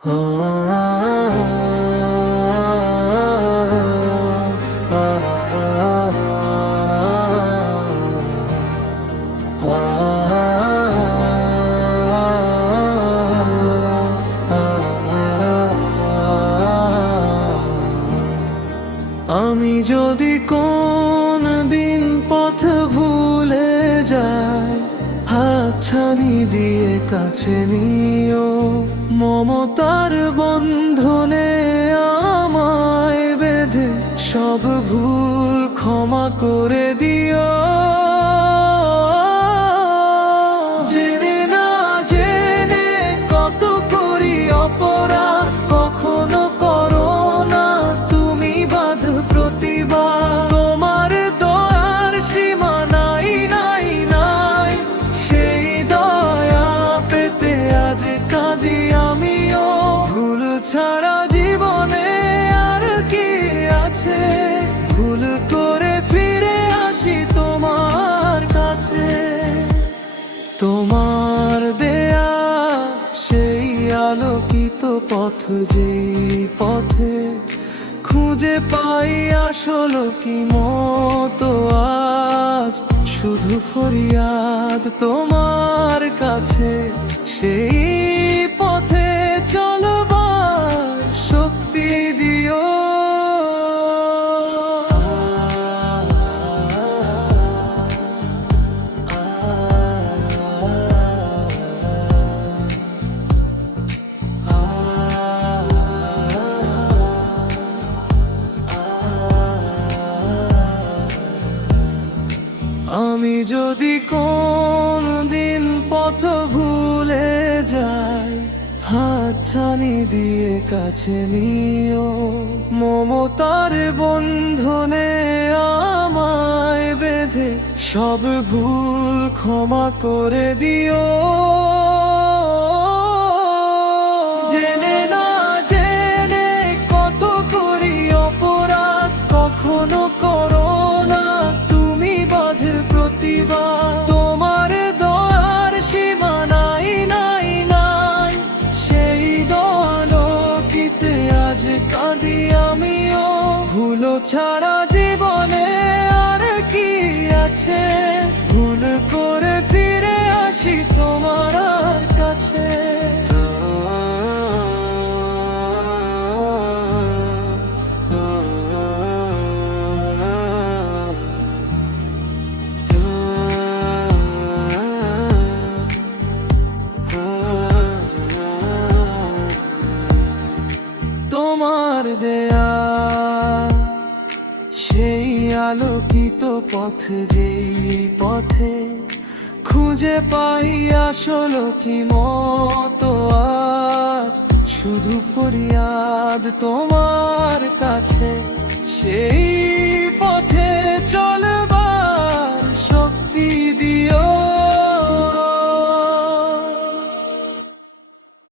আমি যদি কোন দিন পথ ভুলে যাই, হাতছানি দিয়ে কাছে নিও, মমতার বন্ধনে আমায় বেঁধে সব ভুল ক্ষমা করে দিও। জেনে না জেনে কত করি অপরাধ, কখনো করো না তুমি বাঁধ প্রতিবাদ। তোমার দয়ার সীমা নাই নাই নাই, সেই দয়া পেতে আজ কাঁদি আমিও। ভুল ছাড়া জীবনে আর কি আছে, ভুল করে ফিরে আসি তোমার কাছে। তোমার দেয়া সেই আলোকিত পথ, যেই পথে খুঁজে পাই আসল কি মতো আজ। শুধু ফরিয়াদ তোমার কাছে, সেই পথে চলবার শক্তি দিও। আমি যদি কোন দিন পথ ভুলে যাই, হাতছানি দিয়ে কাছে নিও, মমতার বন্ধনে আমায় বেঁধে সব ভুল ক্ষমা করে দিও। জেনে না জেনে কত করি অপরাধ, কখনো করো না তুমি বাঁধ প্রতিবাদ। তোমার দয়ার সীমা নাই নাই নাই, সেই দয়ালোকিতে আজ কাঁদি আমিও। ভুলো ছাড়া জীবনে আর কি আছে, ভুল করে ফিরে আসি তোমার কাছে। তোমার দেয়া সেই আলোকিত পথ, যেই পথে খুঁজে পাই আসল কি মতো আজ। শুধু ফরিয়াদ তোমার কাছে, সেই